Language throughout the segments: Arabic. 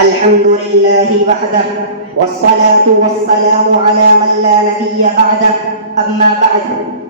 الحمد لله وحده والصلاة والسلام على من لا نبي بعده. أما بعد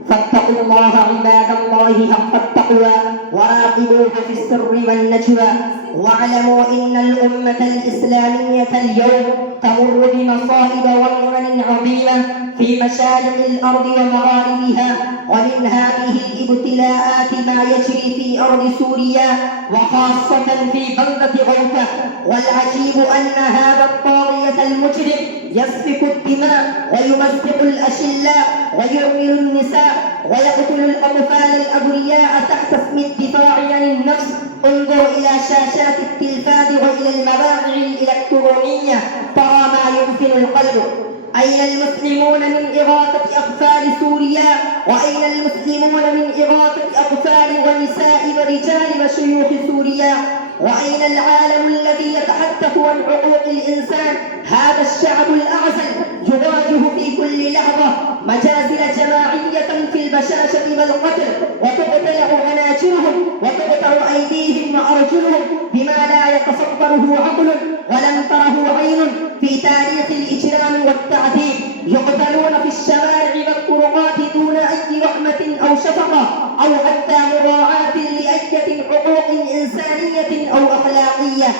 فاتقوا الله عباد الله حق التقوى وراقبوه في السر والنجوى، واعلموا إن الأمة الإسلامية اليوم تمر بمصائب ومنن عظيمة في مشارق الأرض ومغاربها، ومن هذه الابتلاءات ما يجري في أرض سوريا وخاصة في بلدة غوثة. والعجيب أن هذا الطاغية المجرم يسفك الدماء ويمزق الأشلاء ويعمل النساء ويقتل الأطفال الأبرياء تحت اسم الدفاع عن النفس. انظر إلى شاشات التلفاز وإلى المواقع الإلكترونية ترى ما يمكن القلب. أين المسلمون من إغاثة أطفال سوريا؟ وأين المسلمون من إغاثة أطفال ونساء ورجال وشيوخ سوريا؟ وأين العالم الذي يتحدث عن حقوق الإنسان؟ هذا الشعب الأعزل يواجه في كل لحظة مجازر جماعية في البشاشة والقتل، وتقتلع عناجرهم وتقطع أيديهم وأرجلهم بما لا يتصوره عقل ولم تره عين في تاريخ الإجرام والتعذيب. يقتلون في الشوارع والطرقات دون أي رحمة أو شفقة أو حتى مراعاة لأية حقوق إنسانية أو أخلاقية.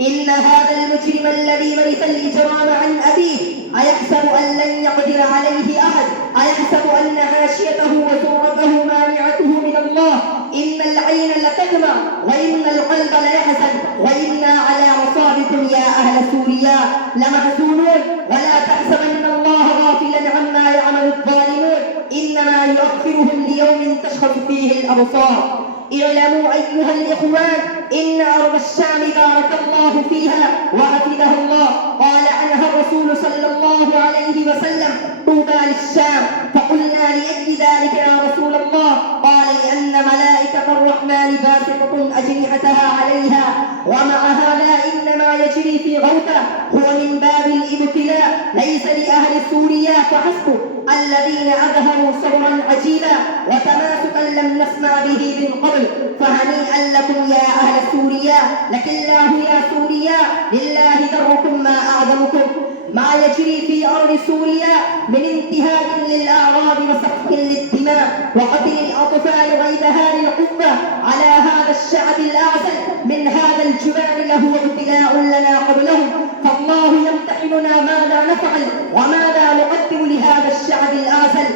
إن هذا المجرم الذي ورث الإجرام عن أبيه أيحسب أن لن يقدر عليه أحد؟ أيحسب أن حاشيته وسرته مانعته من الله؟ إن العين لتدمع وإن القلب ليحزن وإنا على مصابكم يا أهل سوريا لمحزونون. ولا تحسبن الله غافلا عما يعمل الظالمون، إنما يؤخرهم ليوم تشخص فيه الأبصار. اعلموا أيها الإخوان إن أرض الشام بارك الله فيها وحفظها الله. قال عنها الرسول صلى الله عليه وسلم: طوبى للشام. فقلنا: لأجل ذلك يا رسول الله؟ قال: لأن ملائكة الرحمن باسطة أجنحتها عليها. ومع هذا إنما يجري في غوثة هو من باب الابتلاء ليس لأهل سوريا فحسب، الذين أظهروا صبرا عجيبا وتماسكا لم نسمع به من قبل. فهنيئا لكم يا أهل سوريا، لكن الله يا سوريا لله دركم ما أعظمكم. ما يجري في أرض سوريا من انتهاك للأعراض وسفك للدماء وقتل الأطفال وإذهاب القوة على هذا الشعب الأعزل من هذا الجبال له ابتلاء لنا قبلهم. فالله يمتحننا ماذا نفعل وماذا نقدم لهذا الشعب الأعزل.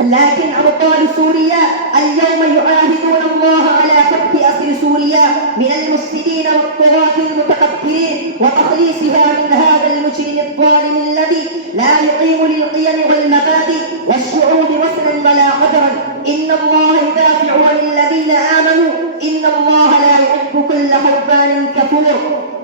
لكن أبطال سوريا اليوم يعاهدون الله على فك أسر سوريا من المفسدين والطغاة المتكبرين وتخليصها من هذا المجرم الظالم الذي لا يقيم للقيم والمبادئ والشعوب وزنا ولا قدرا. إن الله يدافع عن الذين آمنوا، إن الله لا يحب كل خوان كفور.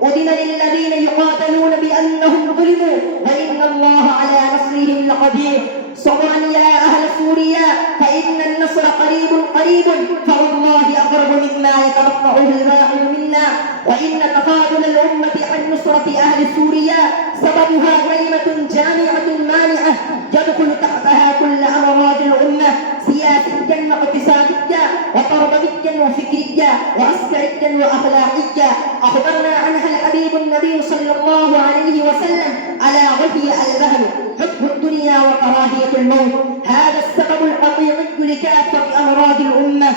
أذن للذين يقاتلون بأنهم ظلموا وإن الله على نصرهم لقدير. صبرا يا أهل سوريا فإن النصر قريب قريب، فوالله أقرب مما يتوقعه الواحد منا. وإن تفاضل الأمة عن نصرة أهل سوريا سببها كلمة جامعة مانعة يدخل تحتها كل أمراض الأمة، سياسيا واقتصاديا وتربويا وفكريا وعسكريا وأخلاقيا. أخبرنا عنها الحبيب النبي صلى الله عليه وسلم: ألا وهي الوهن، حب الدنيا وكراهية الموت. هذا السبب الحقيقي لكافة أمراض الأمة.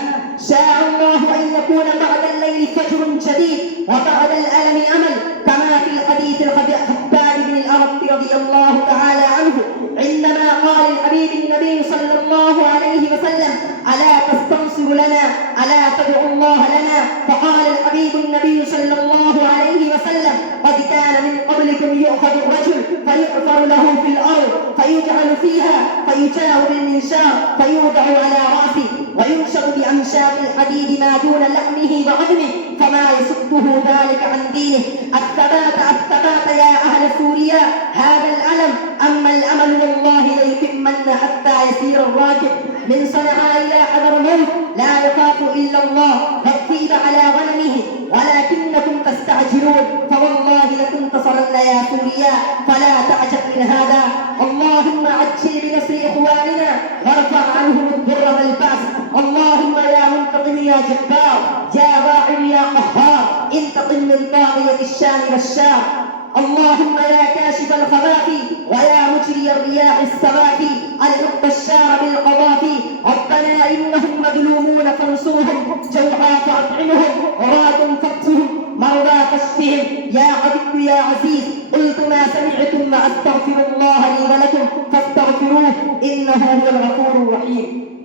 شاء الله أن يكون بعد الليل فجر جديد وبعد الألم أمل، كما في الحديث خباب بن الأرط رضي الله تعالى عنه عندما قال الحبيب النبي صلى الله عليه وسلم: ألا تستنصر لنا، ألا تدعو الله لنا؟ فقال الحبيب النبي صلى الله عليه وسلم: قد كان من قبلكم يؤخذ الرجل فيحفر له في الأرض فيجعل فيها فيجاء بالمنشار فيوضع على رأسه وينشر بأمشاط الحديد ما دون لحمه وعظمه فما يصده ذلك عن دينه. الثبات يا أهل سوريا، هذا الألم. أما الأمل والله ليتمن حتى يسير الراكب من صنعاء إلى حضرموت لا يخاف إلا الله والطيب على غنمه، ولكنكم تستعجلون. فوالله لتنتصرن يا سوريا، فلا تعجب من هذا. اللهم عجل بنصر إخواننا وارفع عنهم الضر والبأس. اللهم يا منتقم يا جبار يا واعظ يا قهار، انتقم من طاغية الشام والشام. اللهم يا كاشف الخفافي ويا مجري الرياح السمافي الحق الشام بالقضافي. ربنا إنهم مظلومون فانصرهم، جوعى فأطعمهم، عراة فاقتهم، مرضى فاشفهم، يا عدو يا عزيز. قلت ما سمعتم، أستغفر الله لي ولكم فاستغفروه إنه هو الغفور الرحيم.